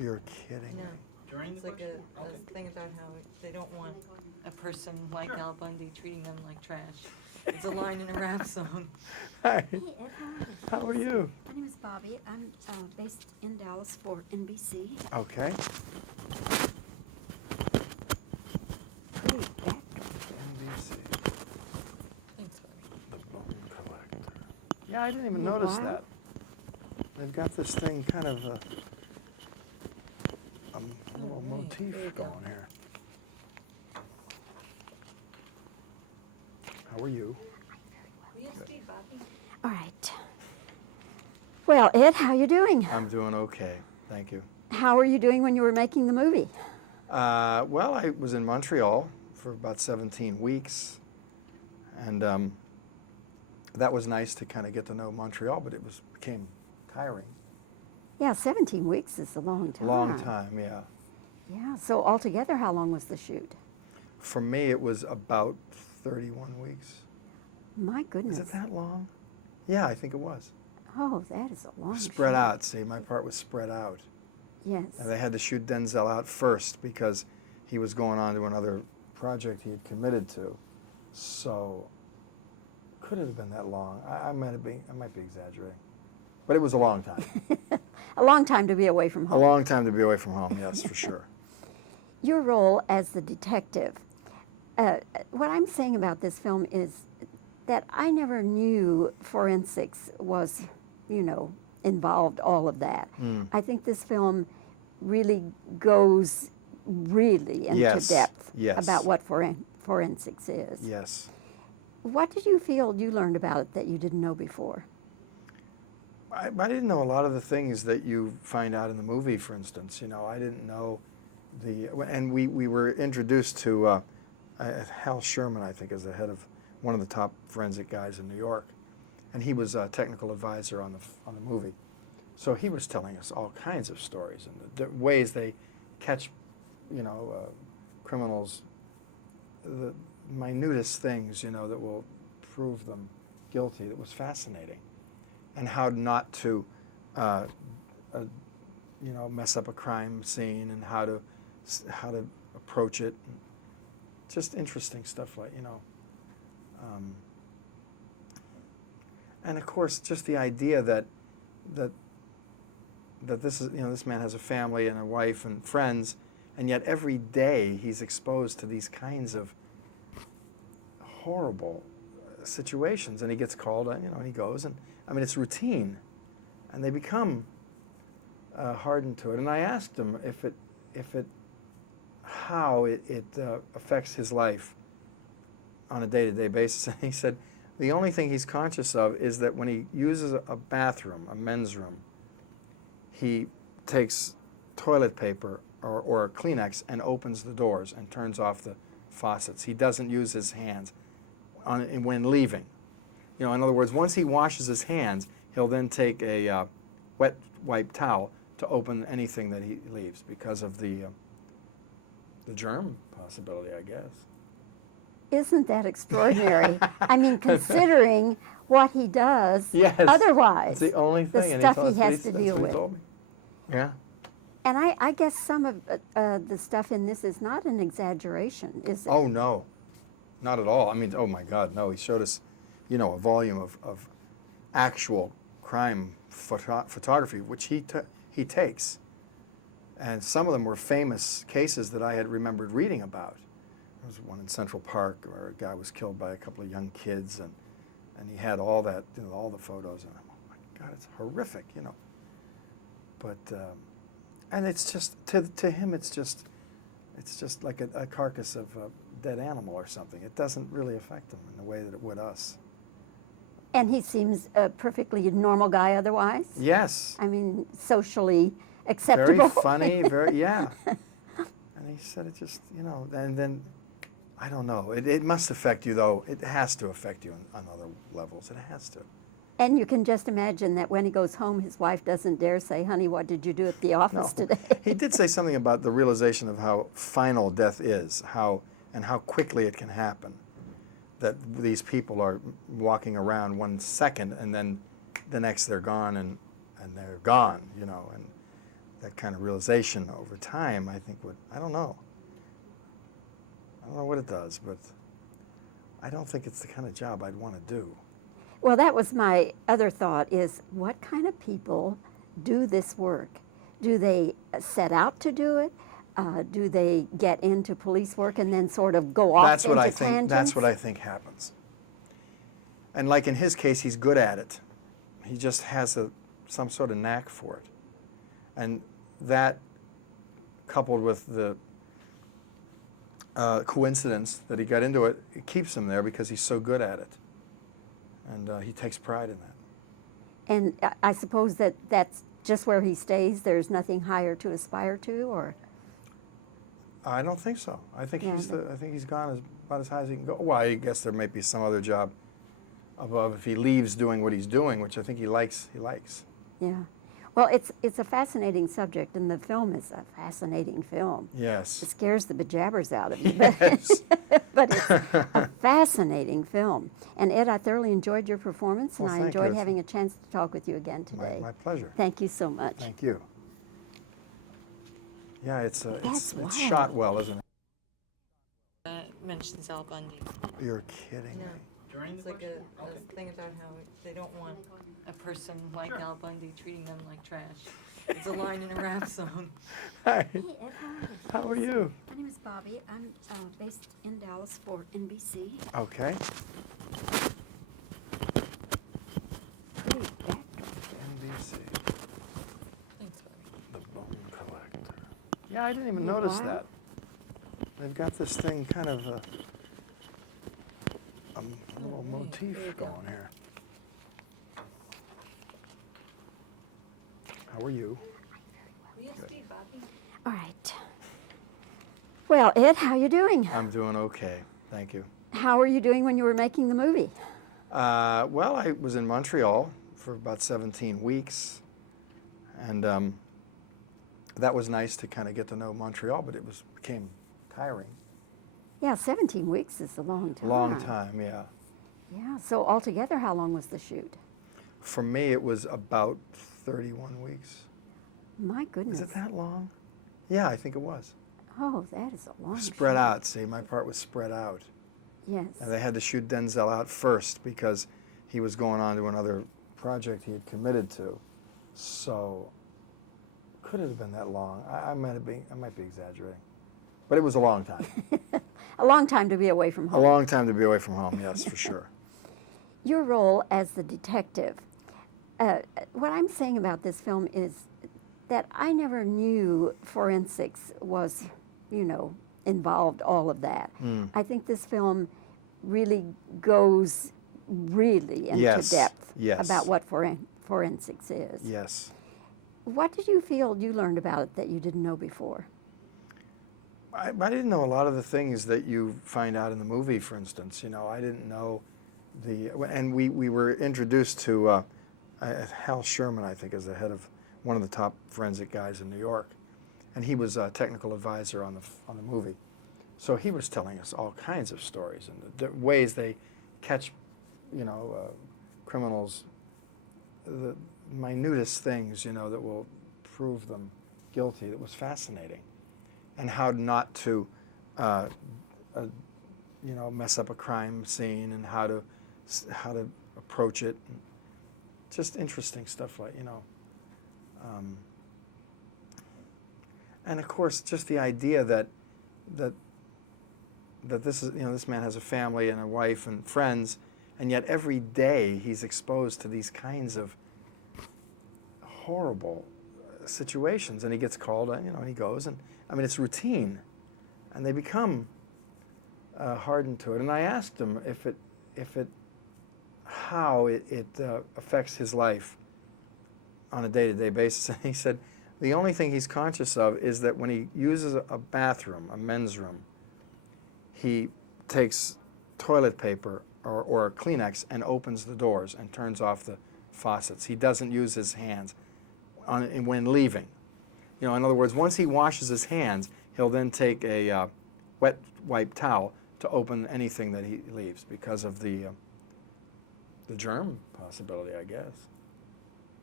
You're kidding No. me. During It's the like question? a Okay. thing about how they don't want a person like Sure. Al Bundy treating them like trash. It's a line in a rap song. Hi. Hey, Ed, How are you? My name is Bobbie. I'm based in Dallas for NBC. Okay. Pretty backdrop. NBC. Thanks, Bobby. The Bone Collector. Yeah, I didn't even Yeah, notice wow. that. They've got this thing kind of a little right, there you motif go. going here. How are you? Will you speak, Bobby? All right. Well, Ed, how you doing? I'm doing okay, thank you. How were you doing when you were making the movie? Well, I was in Montreal for about 17 weeks, and that was nice to kind of get to know Montreal, but it became tiring. Yeah, 17 weeks is a long time. Long time, yeah. Yeah, so altogether, how long was the shoot? For me, it was about 31 weeks. My goodness. Is it that long? Yeah, I think it was. Oh, that is a long Spread shoot. out, see, my part was spread out. Yes. And they had to shoot Denzel out first because he was going on to another project he had committed to. So, could it have been that long? I might be exaggerating. But it was a long time. A long time to be away from A home. long time to be away from home, yes, for sure. Your role as the detective. What I'm saying about this film is that I never knew forensics was, involved all of that. Mm. I think this film really goes really into Yes, depth yes. about what forensics is. Yes. What did you feel you learned about it that you didn't know before? I didn't know a lot of the things that you find out in the movie, for instance. I didn't know and we were introduced to Hal Sherman, I think, is the head of one of the top forensic guys in New York, and he was a technical advisor on the movie. So he was telling us all kinds of stories and the ways they catch, criminals, the minutest things, that will prove them guilty. That was fascinating, and how not to, mess up a crime scene and how to approach it. Just interesting stuff like, and of course, just the idea that this is, this man has a family and a wife and friends, and yet every day he's exposed to these kinds of horrible situations, and he gets called, and he goes, and it's routine, and they become hardened to it. And I asked him how it affects his life on a day-to-day basis, and he said the only thing he's conscious of is that when he uses a bathroom, a men's room, he takes toilet paper or a Kleenex and opens the doors and turns off the faucets. He doesn't use his hands when leaving. In other words, once he washes his hands, he'll then take a wet wipe towel to open anything that he leaves because of the germ possibility, I guess. Isn't that extraordinary? I mean, considering what he does Yes. otherwise. It's the only the thing. stuff and he has to that's deal what he with. told me. Yeah. And I guess some of the stuff in this is not an exaggeration, is it? Oh, no. Not at all. Oh, my God, no. He showed us, a volume of actual crime photography, which he takes. And some of them were famous cases that I had remembered reading about. There was one in Central Park where a guy was killed by a couple of young kids, and he had all that, all the photos, and oh my God, it's horrific, But and it's just to him, it's just like a carcass of a dead animal or something. It doesn't really affect him in the way that it would us. And he seems a perfectly normal guy otherwise? Yes. I mean, socially acceptable. Very funny, yeah. And he said it just, and then, I don't know. It must affect you, though. It has to affect you on other levels. It has to. And you can just imagine that when he goes home, his wife doesn't dare say, honey, what did you do at the office today? He did say something about the realization of how final death is, how quickly it can happen. That these people are walking around 1 second, and then the next they're gone, and they're gone, and that kind of realization over time, I think would, I don't know what it does, but I don't think it's the kind of job I'd want to do. Well, that was my other thought is what kind of people do this work? Do they set out to do it? Do they get into police work and then sort of go off That's what into I think. tangents? That's what I think happens. And like in his case, he's good at it. He just has some sort of knack for it. And that, coupled with the coincidence that he got into it, it keeps him there because he's so good at it. And he takes pride in that. And I suppose that's just where he stays. There's nothing higher to aspire to, or? I don't think so. I think Yeah, I think he's gone about as high as he can go. Well, I guess there might be some other job above if he leaves doing what he's doing, which I think he likes. Yeah. Well, it's a fascinating subject, and the film is a fascinating film. Yes. It scares the bejabbers out of you, Yes. but it's a fascinating film. And Ed, I thoroughly enjoyed your performance, and Well, I thank enjoyed you. having a chance to talk with you again today. My pleasure. Thank you so much. Thank you. Yeah, it's That's wild. shot well, isn't it? Mentions Al Bundy. You're kidding No. me. It's like a thing about how they don't want a person like Al Bundy treating them like trash. It's a line in a rap song. Hi. Hey, Ed, How are you? My name is Bobbie. I'm based in Dallas for NBC. Okay. Pretty backdrop. NBC, Thanks, Bobbie. the Bone Collector. Yeah, I didn't even notice Wow. that. They've got this thing kind of a little There motif you go. going here. How are you? Steve, Bobbie. All right. Well, Ed, how you doing? I'm doing okay. Thank you. How were you doing when you were making the movie? Well, I was in Montreal for about 17 weeks, and that was nice to kind of get to know Montreal, but it became tiring. Yeah, 17 weeks is a long time. Long time, yeah. Yeah, so altogether, how long was the shoot? For me, it was about 31 weeks. My goodness. Is it that long? Yeah, I think it was. Oh, that is a long Spread shoot. out, see, my part was spread out. Yes. And they had to shoot Denzel out first because he was going on to another project he had committed to. So, could it have been that long? I might be exaggerating. But it was a long time. A long time to be away from A home. long time to be away from home, yes, for sure. Your role as the detective. What I'm saying about this film is that I never knew forensics was, involved all of that. Mm. I think this film really goes really into Yes, depth yes. about what forensics is. Yes. What did you feel you learned about it that you didn't know before? I didn't know a lot of the things that you find out in the movie, for instance. I didn't know and we were introduced to Hal Sherman, I think, as the head of one of the top forensic guys in New York. And he was a technical advisor on the movie. So he was telling us all kinds of stories and the ways they catch, criminals, the minutest things, that will prove them guilty. That was fascinating. And how not to, mess up a crime scene and how to approach it. Just interesting stuff like, and of course, just the idea that this is, this man has a family and a wife and friends, and yet every day he's exposed to these kinds of horrible situations, and he gets called, and he goes, and it's routine, and they become hardened to it. And I asked him how it affects his life on a day-to-day basis, and he said the only thing he's conscious of is that when he uses a bathroom, a men's room, he takes toilet paper or a Kleenex and opens the doors and turns off the faucets. He doesn't use his hands when leaving. In other words, once he washes his hands, he'll then take a wet wipe towel to open anything that he leaves because of the germ possibility, I guess.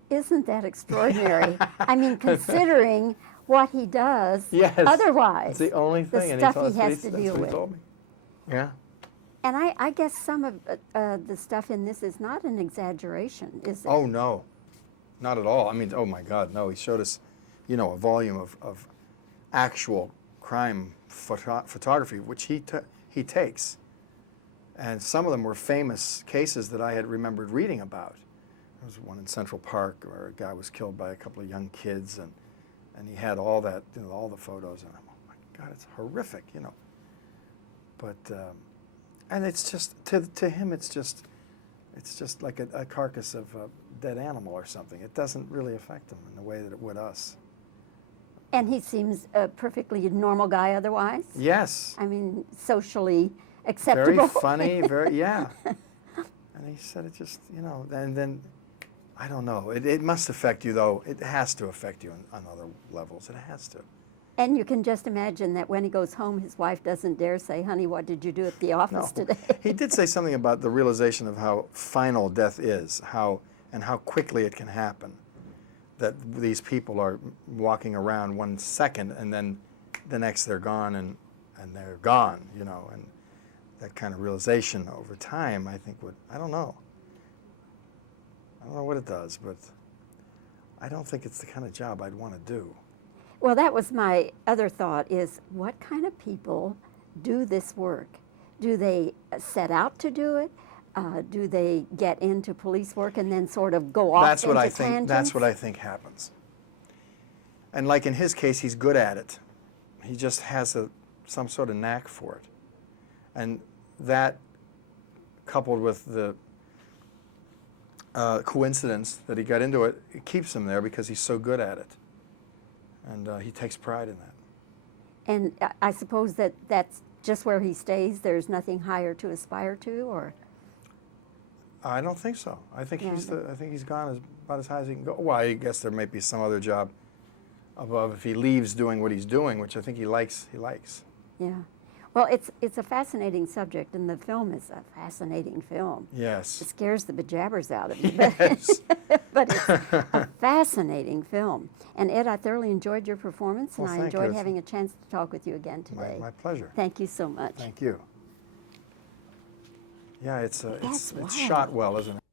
Isn't that extraordinary? I mean, considering what he does Yes. otherwise. It's the only the thing. stuff and he has to that's deal what he with. told me. Yeah. And I guess some of the stuff in this is not an exaggeration, is it? Oh, no. Not at all. I mean, oh my God, no. He showed us, a volume of actual crime photography, which he takes. And some of them were famous cases that I had remembered reading about. There was one in Central Park where a guy was killed by a couple of young kids, and he had all that, all the photos, and oh my God, it's horrific, But and it's just to him, it's just like a carcass of a dead animal or something. It doesn't really affect him in the way that it would us. And he seems a perfectly normal guy otherwise? Yes. I mean, socially acceptable. Very funny, yeah. And he said it just, and then, I don't know. It must affect you, though. It has to affect you on other levels. It has to. And you can just imagine that when he goes home, his wife doesn't dare say, honey, what did you do at the office today? He did say something about the realization of how final death is, and how quickly it can happen. That these people are walking around 1 second, and then the next they're gone, and they're gone, and that kind of realization over time, I think I don't know. I don't know what it does, but I don't think it's the kind of job I'd want to do. Well, that was my other thought is, what kind of people do this work? Do they set out to do it? Do they get into police work and then sort of go off That's into what I tangents? think. That's what I think happens. And like in his case, he's good at it. He just has some sort of knack for it. And that, coupled with the coincidence that he got into it, it keeps him there because he's so good at it. And he takes pride in that. And I suppose that's just where he stays. There's nothing higher to aspire to, or? I don't think so. I think Yeah, I think he's gone about as high as he can go. Well, I guess there might be some other job above if he leaves doing what he's doing, which I think he likes. Yeah. Well, it's a fascinating subject, and the film is a fascinating film. Yes. It scares the bejabbers out of me, Yes. but it's a fascinating film. And Ed, I thoroughly enjoyed your performance, Well, and I thank enjoyed you. having a chance to talk with you again today. My pleasure. Thank you so much. Thank you. Yeah, it's That's wild. shot well, isn't it?